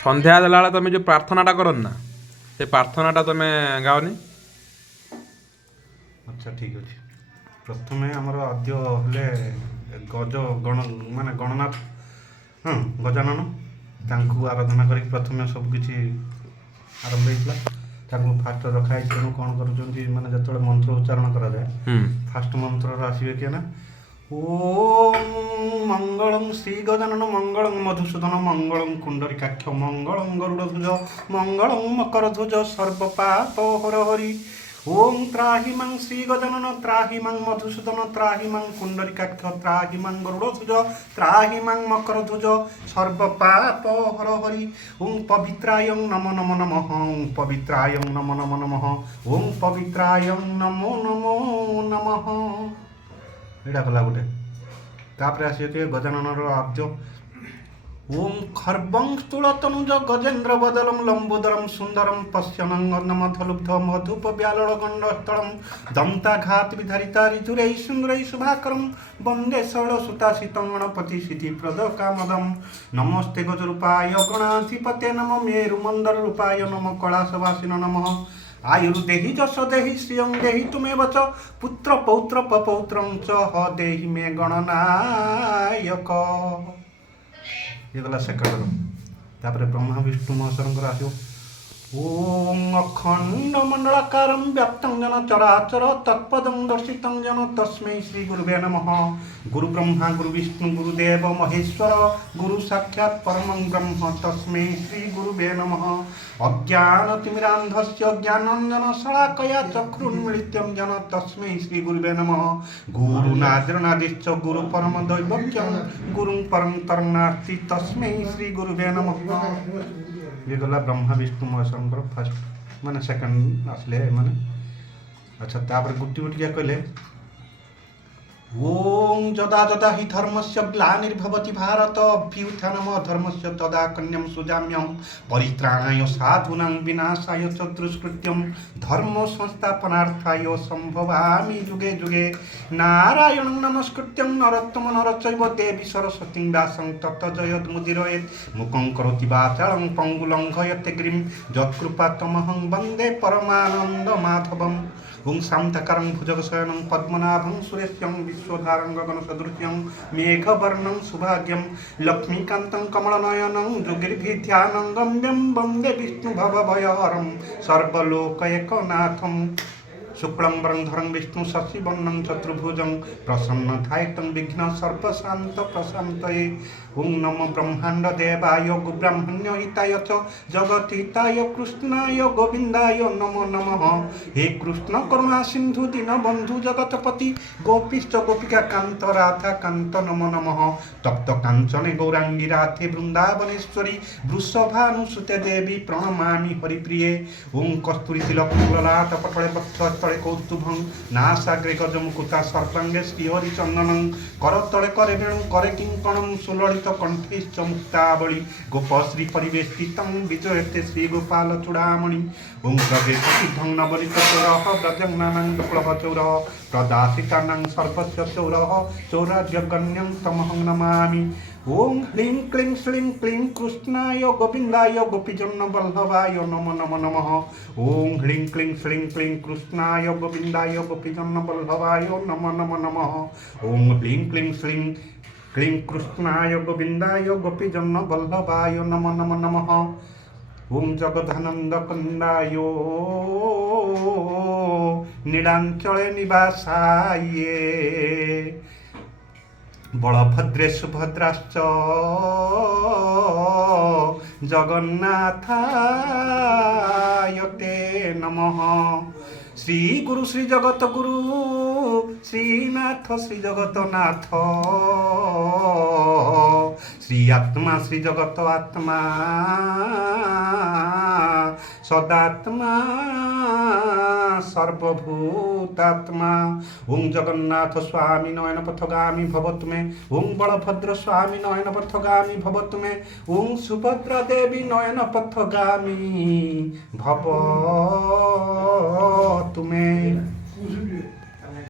ସନ୍ଧ୍ୟା ଦେଲାବେଳେ ତମେ ଯେଉଁ ପ୍ରାର୍ଥନାଟା କରନି ନା ସେ ପ୍ରାର୍ଥନାଟା ତମେ ଗାଅନି। ଆଚ୍ଛା ଠିକ୍ ଅଛି। ପ୍ରଥମେ ଆମର ଆଦ୍ୟ ହେଲେ ଗଜ ଗଣ ମାନେ ଗଣନାଥ ହଁ ଗଜାନନ ତାଙ୍କୁ ଆରାଧନା କରିକି ପ୍ରଥମେ ସବୁକିଛି ଆରମ୍ଭ ହେଇଥିଲା। ତାଙ୍କୁ ଫାଷ୍ଟ ରଖାହେଇଛି। ତେଣୁ କ'ଣ କରୁଛନ୍ତି ମାନେ ଯେତେବେଳେ ମନ୍ତ୍ର ଉଚ୍ଚାରଣ କରାଯାଏ ଫାଷ୍ଟ ମନ୍ତ୍ରର ଆସିବେ କିଏ ନା ଓମ୍ ମଙ୍ଗଳଂ ଶ୍ରୀ ଗଜାନନ ମଙ୍ଗଳଂ ମଧୁସୂଦନ ମଙ୍ଗଳଂ କୁଣ୍ଡରିକାକ୍ଷ ମଙ୍ଗଳଂ ଗରୁଡ଼ଧ୍ୱଜ ମଙ୍ଗଳଂ ମକରଧ୍ୱଜ ସର୍ବପାପ ହର ହରି ଓಂ ତ୍ରାହି ମାଂ ଶ୍ରୀ ଗଜାନନ ତ୍ରାହି ମାଂ ମଧୁସୂଦନ ତ୍ରାହି ମାଂ କୁଣ୍ଡରିକାକ୍ଷ ତ୍ରାହି ମାଂ ଗରୁଡ଼ଧ୍ୱଜ ତ୍ରାହି ମାଂ ମକରଧ୍ୱଜ ସର୍ବପାପ ହର ହରି ଓಂ ପବିତ୍ରାୟଂ ନମୋ ନମୋ ନମଃ ଓಂ ପବିତ୍ରାୟଂ ନମୋ ନମୋ ନମଃ ଓಂ ପବିତ୍ରାୟଂ ନମୋ ନମୋ ନମଃ। ଏଇଟା କଲା ଗୋଟେ। ତାପରେ ଆସିବେ ଗଜାନନର ଆଦ୍ୟ ଓಂ ଖର୍ବଂ ସ୍ଥୂଳତନୁଜ ଗଜେନ୍ଦ୍ର ବଦଲಂ ଲମ୍ବୋଦରಂ ସୁନ୍ଦରಂ ପଶ୍ୟନଙ୍ଗନମଥଲୁବ୍ଧ ମଧୁପ ବ୍ୟାଲଳ ଗଣ୍ଡସ୍ଥଳಂ ଦନ୍ତାଘାତ ବିଧାରିତା ରିଜୁରୈ ସୁନ୍ଦରୈ ଶୁଭାକରಂ ବନ୍ଦେ ଶୈଳସୁତାସିତଂ ଗଣପତି ସିଦ୍ଧିପ୍ରଦ କାମଦಂ ନମସ୍ତେ ଗଜରୂପାୟ ଗଣାଧିପତେ ନମ ମେରୁମନ୍ଦର ରୂପାୟ ନମ କୈଳାସବାସିନ ନମଃ आयुर्देहि जश देहि श्रियं देहि तुमे वच पुत्र पौत्र पपौत्रं च ह देहि मे गणनायक। ये गला सेकंड। तापर ब्रह्मा विष्णु महेश्वर आसो ओम अखंड मंडलाकारं व्याप्तं जन चराचर तत्पदं दर्शितं जन तस्मै श्री गुरुवे नमः। गुरु ब्रह्मा गुरु विष्णु गुरुदेव महेश्वर गुरु साक्षात् परमं ब्रह्म तस्मै श्री गुरुवे नमः। अज्ञानतिमिरान्धस्य ज्ञानाञ्जन शलाकया चक्षुरुन्मीलितं जन तस्मै श्री गुरुवे नमः। गुरुनादिर्नादिश्च गुरु परम दैवज्ञं गुरुं परं तरणार्थी तस्मै श्री गुरुवे नमः। ये गला ब्रह्मा विष्णु महेश्वर फास्ट माने सेकंड आसले माने। अच्छा तापर गुटी गुटी क्या कहले ओम जदा जदा हि धर्मस्य ग्लानिर्भवति भारत अभ्युत्थानम् अधर्मस्य तदा कन्यं सुजाम्यं परित्राणाय साधूनां विनाशाय च दुष्कृत्यं धर्म संस्थापनार्थाय संभवामि युगे युगे नारायणं नमस्कृत्यं नरोत्तमं नरचैव देवी सरस्वतीं व्यासं तत् जयमुदीरयेत् मूकं करोति वाचालं पङ्गुलं लङ्घयते गिरिं यत्कृपातमहं वन्दे परमानन्दमाधवम्। ओं शान्ताकारं भुजगशयनं पद्मनाभं सुरेश्यं विश्वधारं गगनसदृश्यं मेघवर्णं सुभाग्यं लक्ष्मीकान्तं कमलनयनं योगिर्भिध्यानं गम्यं वन्दे विष्णुभवभयहरं सर्वलोकैकनाथं। शुक्लम्बरधरं विष्णु शशिवर्णं चतुर्भुजं प्रसन्नधायकं विघ्न सर्वशान्त प्रशान्तये। ओं नमो ब्रह्मांड देवाय गुब्राह्मण्यहिताय च जगद्हिताय कृष्णाय गोविन्दाय नमो नमः। हे कृष्ण करुणा सिन्धु दीनबन्धु जगतपति गोपीश्च गोपिका कान्त राधा कान्त नमो नमः। तप्त काञ्चने गौरांगी राधे वृन्दावनेश्वरी वृषभानुसुते देवी प्रणमामि हरिप्रिये। ओं कस्तूरी तिलक ललाट पटले वक्षस्थले कौस्तुभं नासाग्रे गजमुकुता सर्वांगे श्रीहरिचन्दनं करतले करे वेणु करे किङ्कणं सुललित कंठेश्च मुक्तावली गोपश्री परिवेष्टितं विजयते श्रीगोपाल चूड़ामणि। ओं प्रवेशसिद्धं नवनीतचौरः व्रजज्ञानं विप्लवचौरः प्रदासितानां सर्वस्य चौरः चौरार्यगण्यं तमहं नमामि। ओं ह्रीं क्लीं श्रीं क्लीं कृष्णाय गोविन्दाय गोपीजनवल्लभाय नमो नमो नमः। ओं ह्रीं क्लीं श्रीं क्लीं कृष्णाय गोविन्दाय गोपीजनवल्लभाय नमो नमो नमः। ओं ह्रीं क्लीं श्रीं क्लीं कृष्णाय गोविन्दाय गोपीजनवल्लभाय नमो नमो नमः। ओं जगदानन्दकन्दाय नीलाञ्चले निवासाय बलभद्रे सुभद्राश्च जगन्नाथाय ते नमः। श्री गुरु श्री जगत गुरु श्रीनाथ श्री जगतनाथ श्री आत्मा श्री जगत आत्मा सदात्मा सर्वभूतात्मा। ओं जगन्नाथ स्वामी नयन पथगामी भवतु मे। ओं बलभद्र स्वामी नयन पथगामी भवतु मे। ओं सुभद्रा देवी नयन पथगामी भवतु मे।